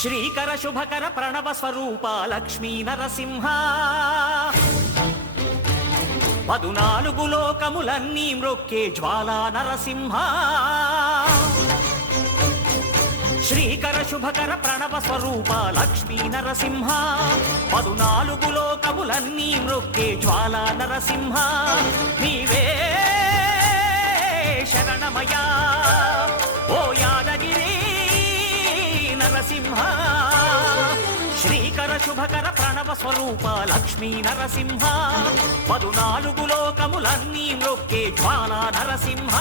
శ్రీకర శుభకర ప్రణవ స్వరూప లక్ష్మీ నరసింహ 14 లోకములన్నీ మ్రొక్కే జ్వాలా నరసింహ శ్రీకర శుభకర ప్రణవ స్వరూప లక్ష్మీ నరసింహ 14 లోకములన్నీ మ్రొక్కే జ్వాలా నరసింహ నీవే శరణమయా ఓ యాదగిరి నరసింహ శ్రీకర శుభకర ప్రణవ స్వరూప లక్ష్మీ నరసింహ 14 లోకములన్నీ మ్రొక్కే జ్వాలా నరసింహ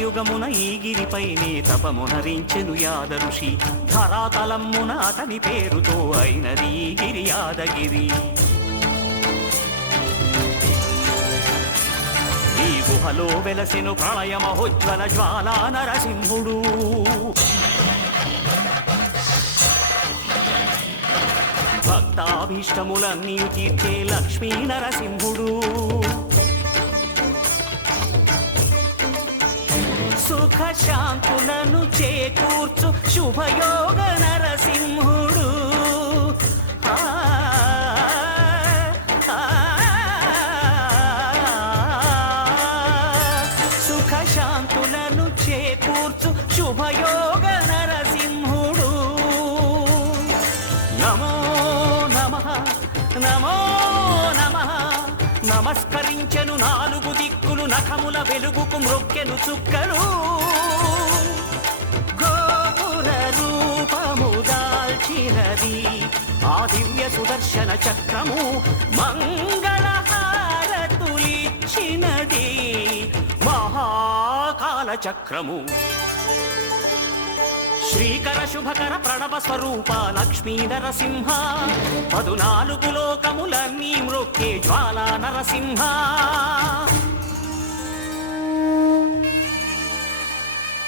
యుగమున ఈ గిరిపైనే తపమునరించెను యాద ఋషి ధరాతలమ్మున అతని పేరుతో అయినది ఈ గిరి యాదగిరి ఈ గుహలో వెలసెను ప్రళయ మహోజ్వల జ్వాలా నరసింహుడు భక్తాభీష్టములన్నీ తీర్చే లక్ష్మీ నరసింహుడు సుఖ శాంతులను చేకూర్చు శుభయోగ నరసింహుడు సుఖ శాంతులను చేకూర్చు శుభయోగ నరసింహుడు నమో నమః నమో నమః నమస్కరించెను 4 దిక్కులు నఖముల వెలుగుకు మ్రొక్కెను చుక్కలు గోపుర రూపము దాల్చినది ఆ దివ్య సుదర్శన చక్రము మంగళహారతులిచ్చినది మహాకాల చక్రము శ్రీకర శుభకర ప్రణవ స్వరూప లక్ష్మీ నరసింహ 14 లోకములన్నీ మ్రొక్కే జ్వాలా నరసింహ